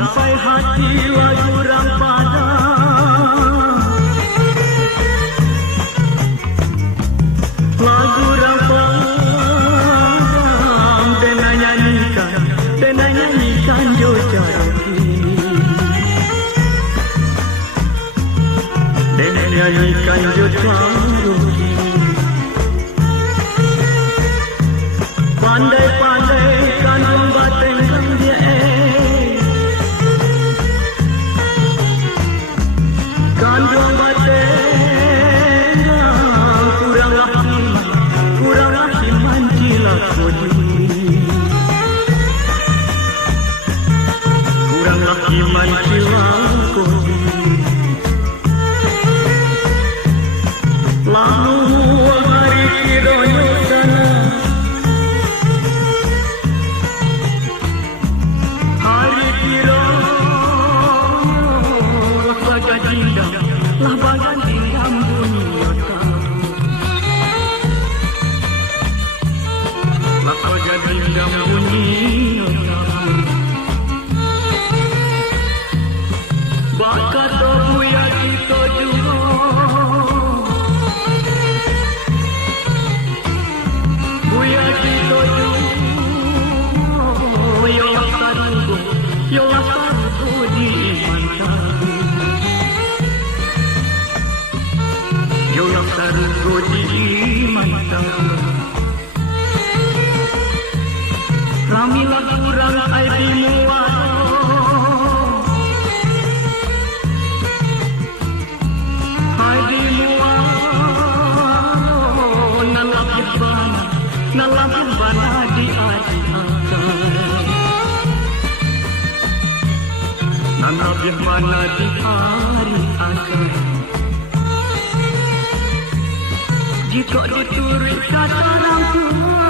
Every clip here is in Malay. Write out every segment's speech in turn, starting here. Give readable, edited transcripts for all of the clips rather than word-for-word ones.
sampai hati lagu rang padam. Lagu rang padam dengan nyanyikan Jogja kini. Dengan nyanyikan Jogja kini. Pandai-pandai kan membatengkan dia kan membatengkan kurang rahiman cilak kodi kurang rahiman cilak kodi lalu hari kironyo sana lah bagan dindam bunyi otak lah bagan dindam bunyi otak bakat buya kita juga buya kita juga yolah sarugo di mantan yolah sarugo di mantan ramilah kurang air di muat air di muat nalap bana di adik-adik nalap bana di adik-adik. Jika ditulis kata orang tua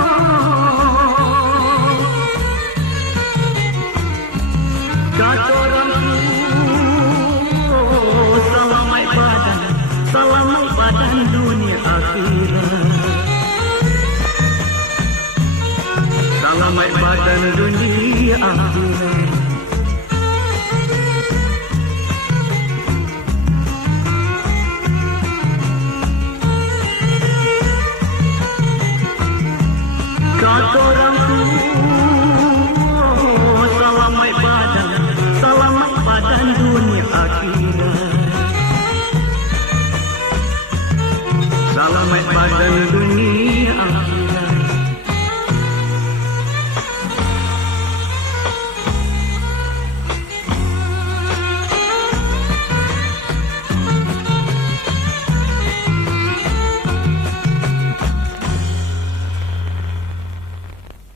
kata orang tua selamat badan dunia akhirat selamat badan dunia akhirat.